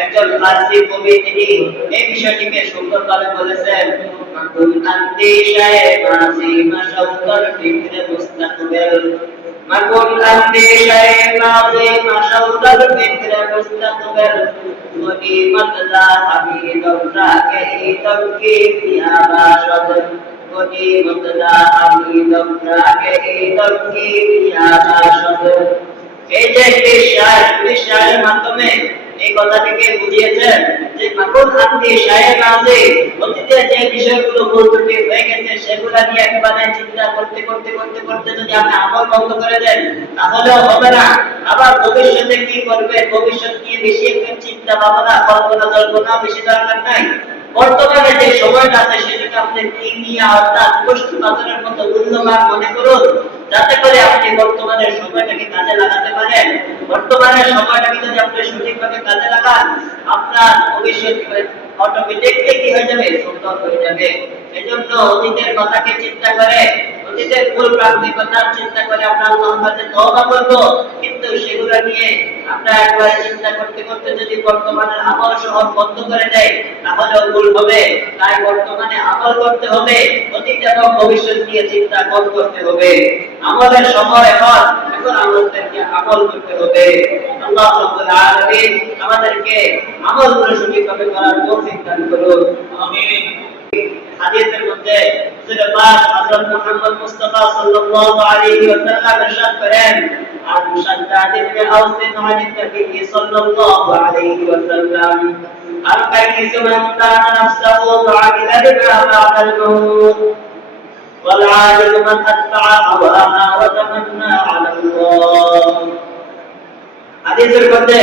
একজন ফারসি কবি তিনি এই বিষয়টিকে সুন্দরভাবে বলেছেন, মাকুল আন্তি শায়ে মাসি মাশাউকার ফিকরে মুস্তাকবিল, মাকুল আন্তি শায়ে মাসি মাশাউকার ফিকরে মুস্তাকবিল, গনিমত দা হামিদুর রাকে তবকি ফিয়া বাশদ, গনিমত দা হামিদুর রাকে তবকি ফিয়া বাশদ। এই যে একটি শায়ের মাধ্যমে এই কথাটিকে বুঝিয়েছেন যে মাকুল আন্তি শায়ে মাসি অতীতে যে বিষয়গুলো ভুল-ত্রুটি হয়ে গেছে সেগুলা নিয়ে একেবারে চিন্তা করতে করতে করতে করতে যদি আপনি আমল বন্ধ করে দেন তাহলেও হবে না। আবার ভবিষ্যতে কি করবে, ভবিষ্যৎ নিয়ে বেশি একটা চিন্তা ভাবনা কল্পনা জল্পনা বেশি দরকার নাই। বর্তমানে যে সময়টা আছে সেটাকে আপনি কিমিয়া অর্থাৎ বস্তু বাজারের মতো মূল্যবান মনে করুন, যাতে করে আপনি বর্তমানের সময়টাকে কাজে লাগাতে পারেন। বর্তমানের সময়টাকে যদি আপনি সঠিকভাবে কাজে লাগান, আপনার ভবিষ্যৎ অটোমেটিকলি কি হয়ে যাবে, সুন্দর হয়ে যাবে। এজন্য অতীতের কথাকে চিন্তা করে, অতীতের ভুল প্রান্তিকতা চিন্তা করে আমরা আল্লাহর কাছে তওবা করব, কিন্তু সেগুলো নিয়ে আমরা একবার চিন্তা করতে করতে যদি বর্তমানের আমল সহ বন্ধ করে দেয় তাহলে ভুল হবে। তাই বর্তমানে আমল করতে হবে, অতীত এবং ভবিষ্যৎ নিয়ে চিন্তা কম করতে হবে। আমলের সময় এখন আমাদেরকে আমল করতে হবে। আল্লাহ রাব্বুল আলামিন আমাদেরকে আমলগুলো সঠিকভাবে করার তৌফিক দান করুন, আমিন। হাদিসের মধ্যে রাসূল পাক হযরত মুহাম্মদ মুস্তাফা সাল্লাল্লাহু আলাইহি ওয়াসাল্লাম ইরশাদ করেন, আন মুসাদ্দাদ ইবনে আওস আন নবী সাল্লাল্লাহু আলাইহি ওয়াসাল্লাম, আল কাইসু মান কানা নাফসুহু মুআবিদান বা'দাল মাউত, ওয়াল আজিজ মান আতবা'a হাওয়াহা ওয়া তামান্না 'আলা আল্লাহ। হাদিসের মধ্যে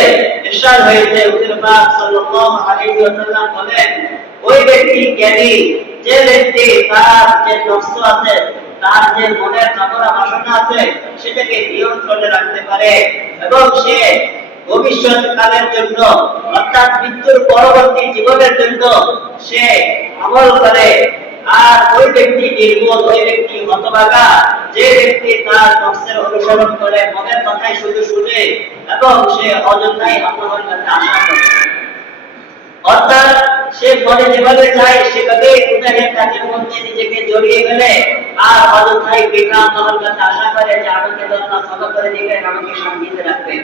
ইরশাদ হয়েছে রাসূল পাক সাল্লাল্লাহু আলাইহি ওয়াসাল্লাম বলেন, ওই ব্যক্তি জ্ঞানী যে ব্যক্তি তার যে নফস আছে, তার যে মনের কামনা বাসনা আছে সেটাকে নিয়ন্ত্রণে রাখতে পারে এবং সে ভবিষ্যৎ কালের জন্য অর্থাৎ মৃত্যুর পরবর্তী জীবনের জন্য সে আমল করে। আর ওই ব্যক্তি নির্মল, ওই ব্যক্তি হতভাগা যে ব্যক্তি তার নফসের অনুসরণ করে, মনের কথাই শুধু শুনে এবং সে অযথাই আল্লাহর কাছে আশা করে, অর্থাৎ সে মনে যেভাবে চায় সেভাবে গুনাহের কাজের মধ্যে নিজেকে জড়িয়ে গেলে আর অযথাই বৃথা আল্লাহর কাছে আশা করে যে আমাকে আল্লাহ ক্ষমা করে দিবেন, আমাকে শান্তিতে রাখবেন।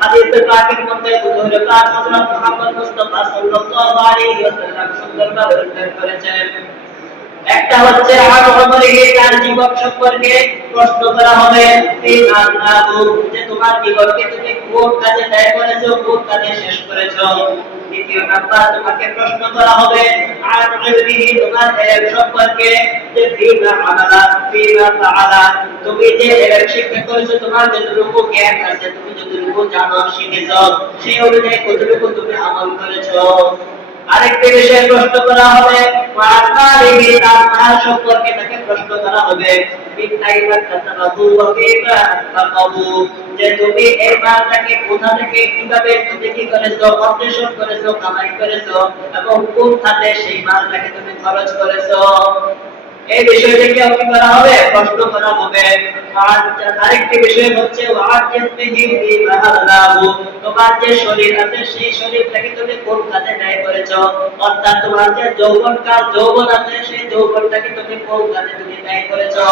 হাদিসে পাকের মধ্যে হুজুর পাক হযরত মুহাম্মদ মুস্তাফা সাল্লাল্লাহু আলাইহি ওয়াসাল্লাম সুন্দরভাবে উল্লেখ করেছেন। একটা হচ্ছে তার জীবন সম্পর্কে প্রশ্ন করা হবে, যে তোমার জীবনকে তুমি কোন কাজে ব্যয় করেছো, কোন কাজে শেষ করেছো। দ্বিতীয় নাম্বার তোমাকে প্রশ্ন করা হবে তোমার ইলম সম্পর্কে, যে ফিমা আমালা ফিমা ফাআলা, তুমি যে ইলম শিক্ষা করেছো, তোমার যতটুকু জ্ঞান আছে, তুমি যতটুকু জানো শিখেছো, সেই অনুযায়ী কতটুকু তুমি আমল করেছো। আরেকটি বিষয়ে প্রশ্ন করা হবে, তার মাল সম্পর্কে তাকে প্রশ্ন করা হবে, যে তুমি এই মালটাকে কোথা থেকে কিভাবে তুমি কি করেছো, অন্বেষণ করেছো, কামাই করেছো এবং কোন খাতে সেই মালটাকে তুমি খরচ করেছো। এই বিষয়টিকে কি করা হবে, প্রশ্ন করা হবে। আর আরেকটি বিষয় হচ্ছে তোমার যে শরীর আছে সেই শরীরটাকে তুমি কোন কাজে ব্যয় করেছো, অর্থাৎ তোমার যে যৌবন আছে সেই যৌবনটাকে তুমি কোন কাজে তুমি ব্যয় করেছো।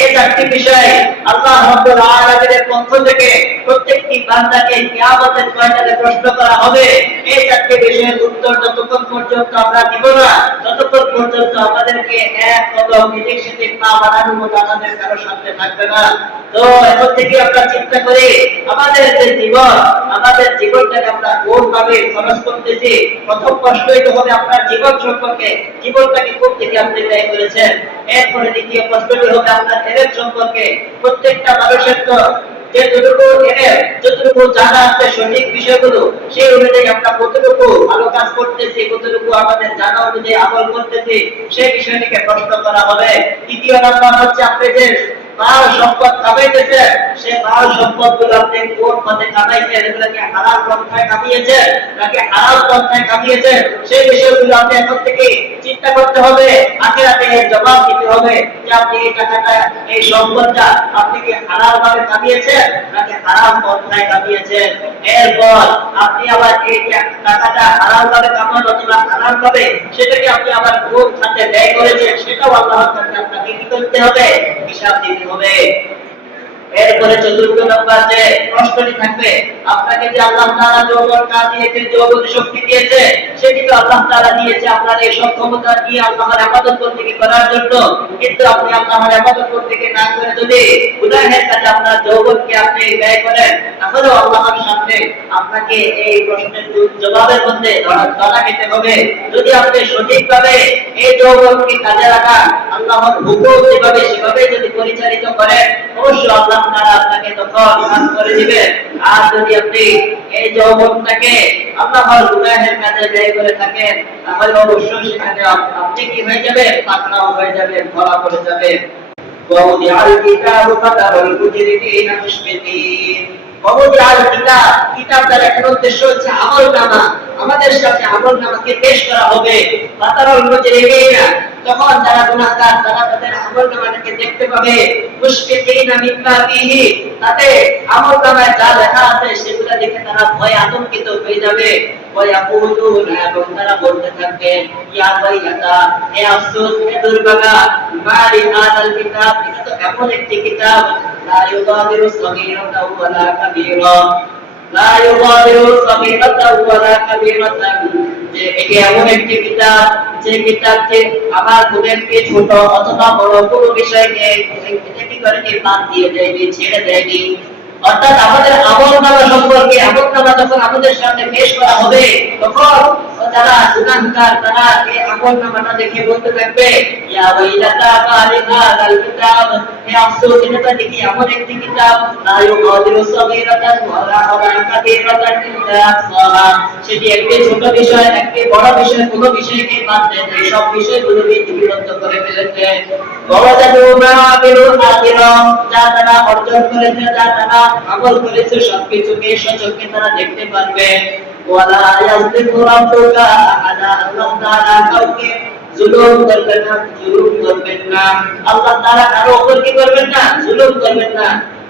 এই চারটি বিষয় আল্লাহ রাব্বুল আলামিনের পক্ষ থেকে প্রত্যেকটি বান্দাকে কিয়ামতের ময়দানে প্রশ্ন করা হবে। এই চারটি বিষয়ের উত্তর যতক্ষণ পর্যন্ত আমরা দিব না ততক্ষণ পর্যন্ত আমাদেরকে এক কদম এদিক সেদিক পা বাড়ানোর মতো আমাদের কারো সাথে থাকবে না। তো এখন থেকে আমরা চিন্তা করি আমাদের যে জীবন, আমাদের জীবনটাকে আমরা কোনভাবে খরচ করতেছি। প্রথম প্রশ্নই তো হবে আপনার জীবন সম্পর্কে, জীবনটাকে কোন দিকে আপনি ব্যয় করেছেন। এরপরে দ্বিতীয় প্রশ্নটি হবে আপনার ইলম সম্পর্কে। প্রত্যেকটা মানুষের তো যতটুকু জানা আছে সঠিক বিষয়গুলো, সেই অনুযায়ী আমরা কতটুকু ভালো কাজ করতেছি, কতটুকু আমাদের জানা অনুযায়ী আমল করতেছি, সেই বিষয়টিকে প্রশ্ন করা হবে। তৃতীয় নাম্বার হচ্ছে আপনি যে মাল সম্পদ কামাইতেছেন, সেই মাল সম্পদ গুলো আপনি কোন পথে কামাইছেন, এগুলোকে হালাল পন্থায় কামিয়েছেন নাকি হারাম পন্থায় কামিয়েছেন, সেই বিষয়গুলো আপনি এখন থেকে চিন্তা করতে হবে। আখিরাতে এর জবাব দিতে হবে যে আপনি এই টাকাটা, এই সম্পদটা আপনি কি হালাল ভাবে কামিয়েছেন নাকি হারাম পন্থায় কামিয়েছেন। এরপর আপনি আবার এই টাকাটা হারাম ভাবে কামানো অথবা হারাম ভাবে সেটাকে আপনি আবার কোন খাতে ব্যয় করেছেন সেটাও আল্লাহর কাছে আপনাকে কি করতে হবে, হিসাব দিতে হবে। এরপরে চতুর্থ নম্বর যে প্রশ্নটি থাকবে, আপনাকে যে আল্লাহ তাআলা যৌবনটা দিয়েছে, যৌবন শক্তি দিয়েছে, সেটি তো আল্লাহ তাআলা দিয়েছে আপনার এই সক্ষমতা দিয়ে আল্লাহর ইবাদত করতে করার জন্য, কিন্তু আপনি আল্লাহর ইবাদত করতে না করে যদি গুনাহের কাজে আপনার যৌবনকে আপনি ব্যয় করেন, তাহলে আল্লাহর সামনে আপনাকে এই প্রশ্নের জবাবের মধ্যে ধরা খেতে হবে। যদি আপনি সঠিকভাবে এই যৌবনকে কাজে লাগান, আল্লাহর হুকুম যেভাবে সেভাবে যদি পরিচালিত করেন, অবশ্যই আল্লাহ তাআলা আপনাকে তখন মাফ করে দিবেন। আর যদি আপনি এই যৌবনটাকে আল্লাহর গুনাহের কাজে ব্যয় করে থাকেন, তাহলে অবশ্যই সেখানে আপনি কি হয়ে যাবেন, পাকড়াও হয়ে যাবেন, ধরা পড়ে যাবেন। ووضع الكتاب فترى المجرمين مشفقين ووضع الكتاب কিতাব দ্বারা এর উদ্দেশ্য হচ্ছে আমলনামা, আমাদের সামনে আমলনামাকে পেশ করা হবে। ফাতারাল মুজরিমিনা, তখন যারা গুনাহগার তারা তাদের আমলনামাটাকে দেখতে পাবে। মুশফিকিনা মিম্মা ফিহি, তাতে আমলনামায় যা লেখা আছে সেগুলো দেখে তারা ভয়ে আতঙ্কিত হয়ে যাবে। ওয়ায়াকুলুনা, এবং তারা বলতে থাকবে, ইয়া ওয়াইলাতা, হে আফসোস, হে দুর্ভাগা, মালি হাদাল কিতাব, এটা তো এমন একটি কিতাব, লা ইউগাদিরু সগীরাতাও ওয়ালা কাবীরা, লা ইউগাদিরু সগীরাতাও ওয়ালা কাবীরাতান, যে এটি এমন একটি কিতাব যে কিতাবকে আমার গুনাহকে ছোট অথবা বড় কোনো বিষয়কে এটা কি করে বাদ দিয়ে দেয়নি, ছেড়ে দেয়নি। অর্থাৎ আমাদের আমলনামা সম্পর্কে, আমলনামা যখন আমাদের সামনে পেশ করা হবে, তখন যারা গুনাহগার তারা এই আমলনামাটা দেখে বলতে থাকবে, ইয়া ওয়াইলাতা মালি হাদাল কিতাব, হে আফসোস, এটা তো দেখি এমন একটি কিতাব, লা ইউগাদিরু সগীরাতান ওয়ালা কাবীরাতান ইল্লা আহসাহা, সেটি একটি ছোট বিষয় একটি বড় বিষয় কোনো বিষয়কে বাদ দেয় না, সব বিষয়গুলোকে লিপিবদ্ধ করে ফেলেছে। ওয়াজাদু মা আমিলু হাদিরা, যা তারা অর্জন করেছে, যা তারা আমল করেছে সবকিছুকে সচক্ষে তারা দেখতে পারবে। ওয়ালা ইয়াজলিমু রাব্বুকা আহাদা, আল্লাহ তাআলা কাউকে জুলুম করবেন না, জুলুম করবেন না। আল্লাহ তাআলা কারো উপর কি করবেন না, জুলুম করবেন না।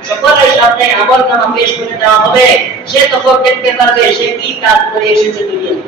সকলের সামনে আমলনামা পেশ করে দেওয়া হবে, সে তখন দেখতে পারবে সে কি কাজ করে এসেছে দুনিয়ায়।